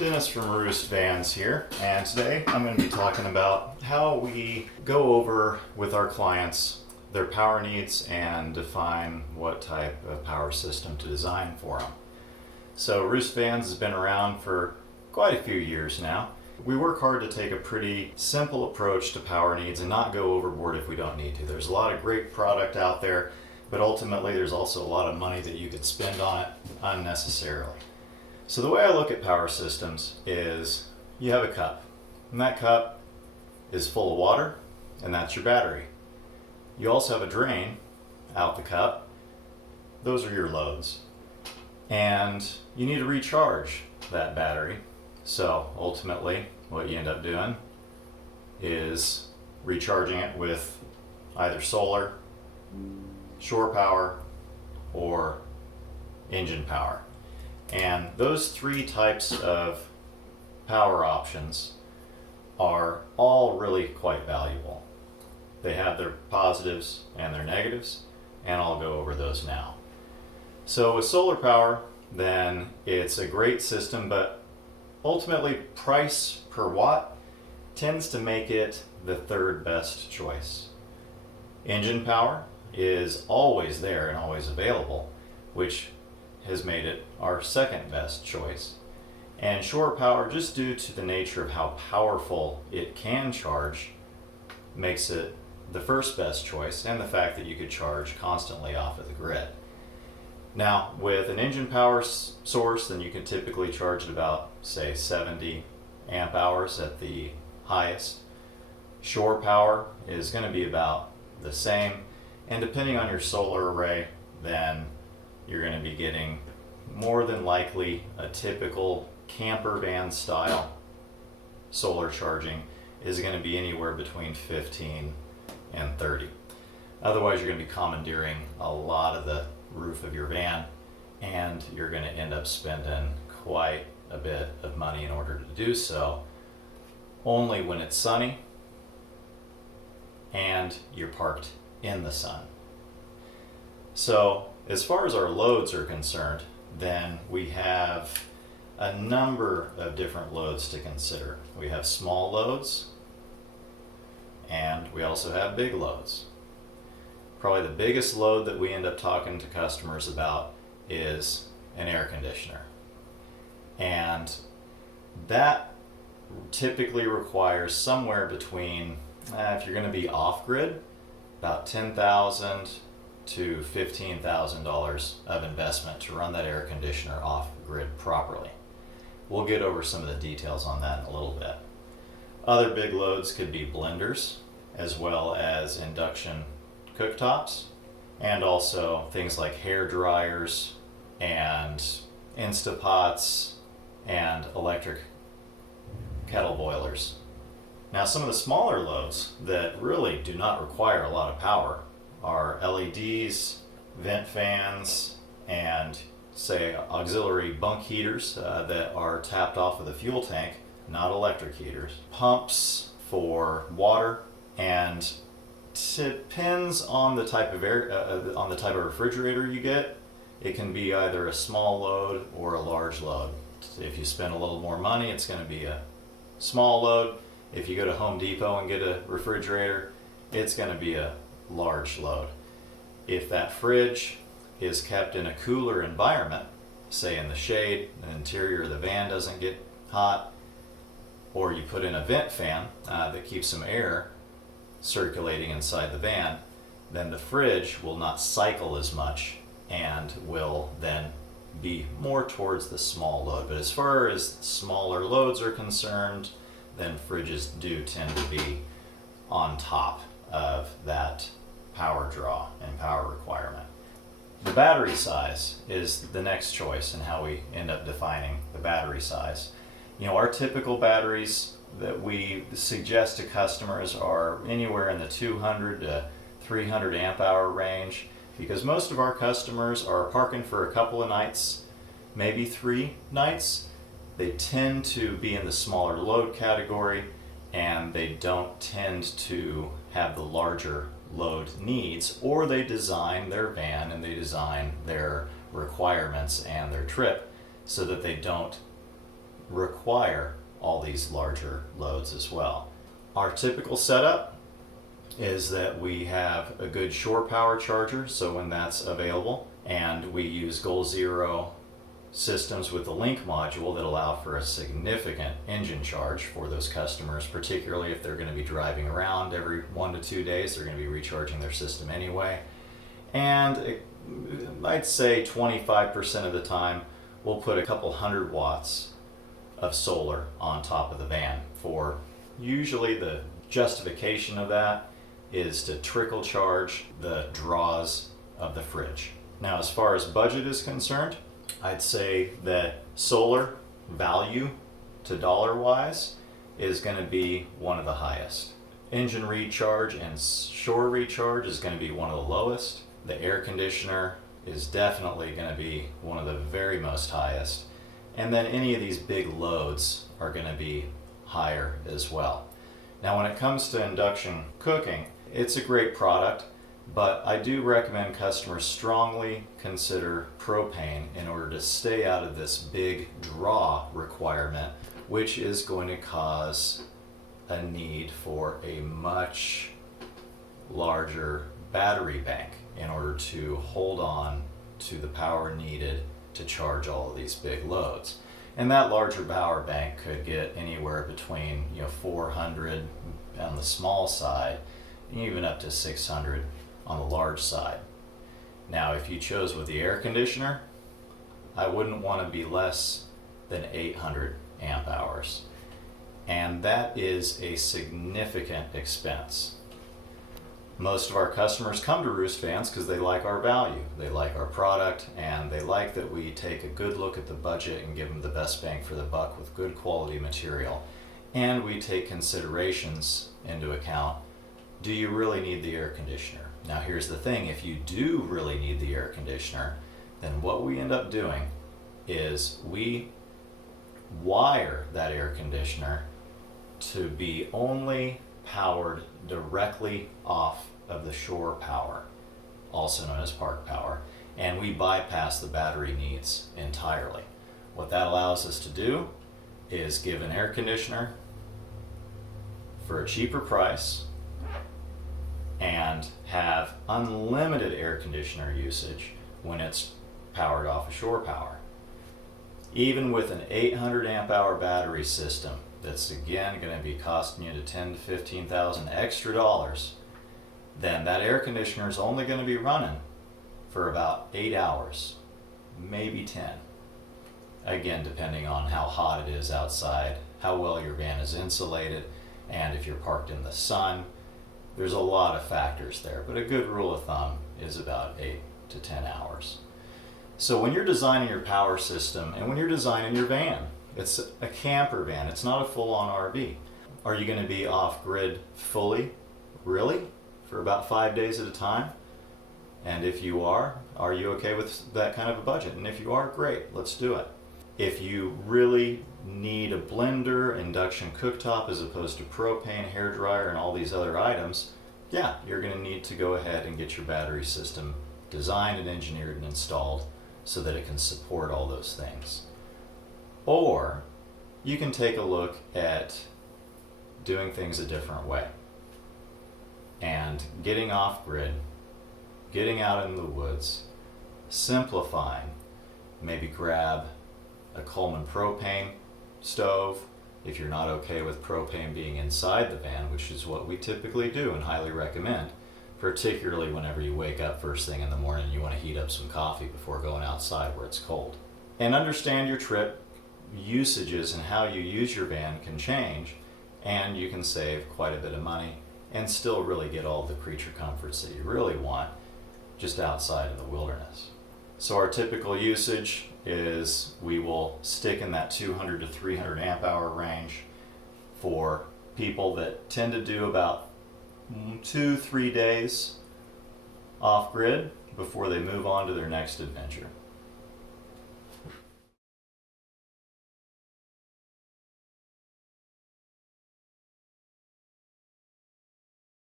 Dennis from Roost Vans here, and today I'm going to be talking about how we go over with our clients their power needs and define what type of power system to design for them. So Roost Vans has been around for quite a few years now. We work hard to take a pretty simple approach to power needs and not go overboard if we don't need to. There's a lot of great product out there, but ultimately there's also a lot of money that you could spend on it unnecessarily. So the way I look at power systems is you have a cup, and that cup is full of water, and that's your battery. You also have a drain out the cup. Those are your loads. And you need to recharge that battery. So ultimately, what you end up doing is recharging it with either solar, shore power, or engine power. And those three types of power options are all really quite valuable. They have their positives and their negatives, and I'll go over those now. So with solar power, then it's a great system, but ultimately price per watt tends to make it the third best choice. Engine power is always there and always available, which has made it our second best choice. And shore power, just due to the nature of how powerful it can charge, makes it the first best choice, and the fact that you could charge constantly off of the grid. Now, with an engine power source, then you can typically charge at about, say, 70 amp hours at the highest. Shore power is going to be about the same, and depending on your solar array, then you're going to be getting more than likely a typical camper van style solar charging is going to be anywhere between 15 and 30. Otherwise, you're going to be commandeering a lot of the roof of your van, and you're going to end up spending quite a bit of money in order to do so, only when it's sunny and you're parked in the sun. So as far as our loads are concerned, then we have a number of different loads to consider. We have small loads, and we also have big loads. Probably the biggest load that we end up talking to customers about is an air conditioner. And that typically requires somewhere between, if you're going to be off-grid, about $10,000 to $15,000 of investment to run that air conditioner off-grid properly. We'll get over some of the details on that in a little bit. Other big loads could be blenders, as well as induction cooktops, and also things like hair dryers and Instapots and electric kettle boilers. Now, some of the smaller loads that really do not require a lot of power are LEDs, vent fans, and say auxiliary bunk heaters that are tapped off of the fuel tank, not electric heaters. Pumps for water, and depends on the type of on the type of refrigerator you get. It can be either a small load or a large load. If you spend a little more money, it's going to be a small load. If you go to Home Depot and get a refrigerator, it's going to be a large load. If that fridge is kept in a cooler environment, say in the shade, the interior of the van doesn't get hot, or you put in a vent fan that keeps some air circulating inside the van, then the fridge will not cycle as much and will then be more towards the small load. But as far as smaller loads are concerned, then fridges do tend to be on top of that power draw and power requirement. The battery size is the next choice in how we end up defining the battery size. You know, our typical batteries that we suggest to customers are anywhere in the 200 to 300 amp hour range, because most of our customers are parking for a couple of nights, maybe 3 nights. They tend to be in the smaller load category, and they don't tend to have the larger load needs, or they design their van and they design their requirements and their trip so that they don't require all these larger loads as well. Our typical setup is that we have a good shore power charger, so when that's available, and we use Goal Zero systems with the link module that allow for a significant engine charge for those customers, particularly if they're going to be driving around every 1 to 2 days. They're going to be recharging their system anyway. And I'd say 25% of the time we'll put a couple 100 watts of solar on top of the van. For usually the justification of that is to trickle charge the draws of the fridge. Now, as far as budget is concerned, I'd say that solar value to dollar wise is going to be one of the highest. Engine recharge and shore recharge is going to be one of the lowest. The air conditioner is definitely going to be one of the very most highest. And then any of these big loads are going to be higher as well. Now, when it comes to induction cooking, it's a great product, but I do recommend customers strongly consider propane in order to stay out of this big draw requirement, which is going to cause a need for a much larger battery bank in order to hold on to the power needed to charge all of these big loads. And that larger power bank could get anywhere between 400 on the small side, even up to 600 on the large side. Now, if you chose with the air conditioner, I wouldn't want to be less than 800 amp hours. And that is a significant expense. Most of our customers come to Roost Vans because they like our value, they like our product, and they like that we take a good look at the budget and give them the best bang for the buck with good quality material. And we take considerations into account. Do you really need the air conditioner? Now, here's the thing, if you do really need the air conditioner, then what we end up doing is we wire that air conditioner to be only powered directly off of the shore power, also known as park power, and we bypass the battery needs entirely. What that allows us to do is give an air conditioner for a cheaper price and have unlimited air conditioner usage when it's powered off of shore power. Even with an 800 amp hour battery system, that's again going to be costing you to $10,000 to $15,000 extra dollars, then that air conditioner is only going to be running for about 8 hours, maybe 10. Again, depending on how hot it is outside, how well your van is insulated, and if you're parked in the sun. There's a lot of factors there, but a good rule of thumb is about 8 to 10 hours. So when you're designing your power system and when you're designing your van, it's a camper van, it's not a full-on RV. Are you going to be off-grid fully? Really? For about 5 days at a time? And if you are you okay with that kind of a budget? And if you are, great, let's do it. If you really need a blender, induction cooktop as opposed to propane, hairdryer, and all these other items, yeah, you're going to need to go ahead and get your battery system designed and engineered and installed so that it can support all those things. Or you can take a look at doing things a different way and getting off grid, getting out in the woods, simplifying. Maybe grab a Coleman propane stove if you're not okay with propane being inside the van, which is what we typically do and highly recommend, particularly whenever you wake up first thing in the morning and you want to heat up some coffee before going outside where it's cold. And understand your trip usages and how you use your van can change, and you can save quite a bit of money and still really get all the creature comforts that you really want just outside in the wilderness. So our typical usage is we will stick in that 200 to 300 amp hour range for people that tend to do about 2-3 days off grid before they move on to their next adventure.